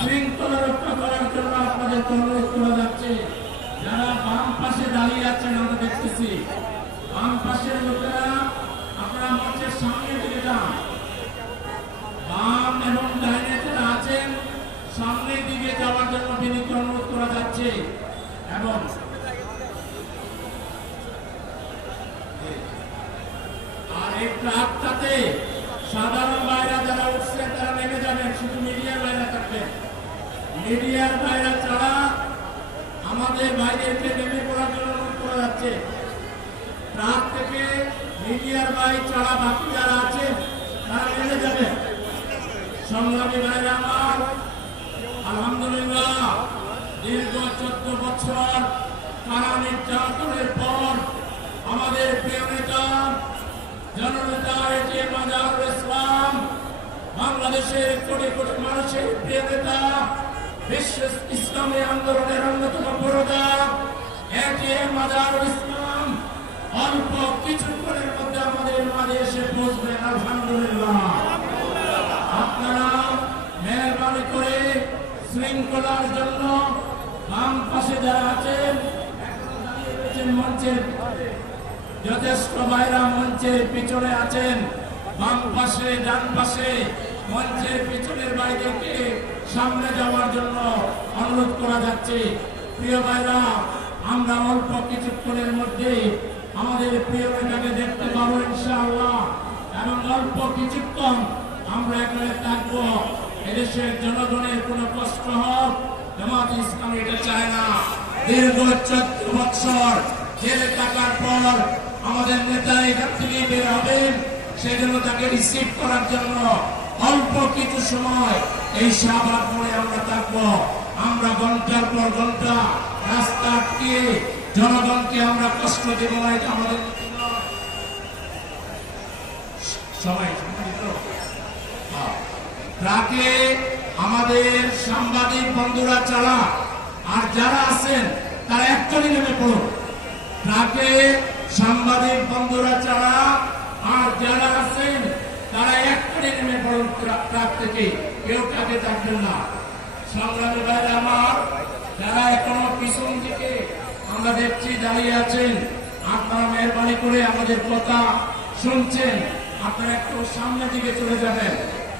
শৃঙ্খলা রক্ষা করার জন্য আপনাদের অনুরোধ করা যাচ্ছে। যারা বাম পাশে দাঁড়িয়ে আছেন আমরা দেখতেছি, বাম পাশের লোকেরা আপনারা মঞ্চের সামনে দিকে যান। বাম এবং ডাইনে যারা আছেন সামনের দিকে যাওয়ার জন্য বিনীত অনুরোধ করা যাচ্ছে। এবং আর এই ট্রাকটাতে সাধারণ বাইরা যারা উঠছেন তারা নেমে যাবেন, শুধু মিডিয়ার বাইরা থাকবেন। মিডিয়ার বাইরা ছাড়া আমাদের বাইরেকে নেমে পড়ার জন্য অনুরোধ করা যাচ্ছে। ট্রাক থেকে মিডিয়ার বাইর ছাড়া বাকি যারা আছেন তারা নেমে যাবেন। সংগ্রামী বাইরে আমার, আলহামদুলিল্লাহ দীর্ঘ 14 বছর কারা নির্যাতনের পর আমাদের প্রিয় নেতা জননেতা এটিএম আজহারুল ইসলাম, বাংলাদেশের কোটি কোটি মানুষের প্রিয় নেতা, বিশ্ব ইসলামী আন্দোলনের অন্যতম পুরোধা এটিএম আজহারুল ইসলাম অল্প কিছুক্ষণের মধ্যে আমাদের মাঝে এসে পৌঁছবেন। আলহামদুলিল্লাহ আপনারা মেহরবানি করে শৃঙ্খলার জন্য বাম পাশে যারা আছেন মঞ্চের যথেষ্ট ভাইরা মঞ্চের পিছনে আছেন, বাম পাশে ডান পাশে মঞ্চের পিছনের বাইরেকে সামনে যাওয়ার জন্য অনুরোধ করা যাচ্ছে। প্রিয় ভাইরা, আমরা অল্প কিছুক্ষণের মধ্যে আমাদের প্রিয় নেতাকে দেখতে পাবো ইনশাআল্লাহ, এবং অল্প কিছুক্ষণ আমরা এখানে থাকবো। এদেশের জনগণের কোনো কষ্ট হোক জামাত ইসলামী এটা চায় না। দীর্ঘ 14 বছর জেলে থাকার পর আমাদের নেতা এখান থেকে বের হবেন, সেই জন্য তাকে রিসিভ করার জন্য অল্প কিছু সময় এই শাহবাগ মোড়ে আমরা থাকবো। আমরা ঘন্টার পর ঘন্টা রাস্তা আটকিয়ে জনগণকে আমরা কষ্ট দেব না, এটা আমাদের সবাই ট্রাকে আমাদের সাংবাদিক বন্ধুরা ছাড়া আর যারা আছেন তারা একজনই নেমে পড়ুন। ট্রাকে সাংবাদিক বন্ধুরা ছাড়া আর যারা আছেন তারা একজনই নেমে পড়ুন ট্রাক থেকে, কেউ ট্রাকে থাকবেন না। সংগ্রামী ভাইরা আমার, যারা এখনো পিছন দিকে আমরা দেখছি দাঁড়িয়ে আছেন, আপনারা মেহরবানি করে আমাদের কথা শুনছেন, আপনারা একটু সামনের দিকে চলে যাবেন।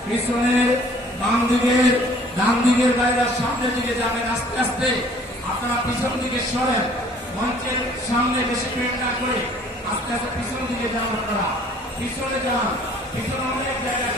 পিছনের বাম দিকের ডান দিকের বাইরে সামনের দিকে যাবেন আস্তে আস্তে। আপনারা পিছন দিকে সরেন, মঞ্চের সামনে বেশি পেট না করে আস্তে আস্তে পিছন দিকে যান। আপনারা পিছনে যান, পিছনে অনেক জায়গা।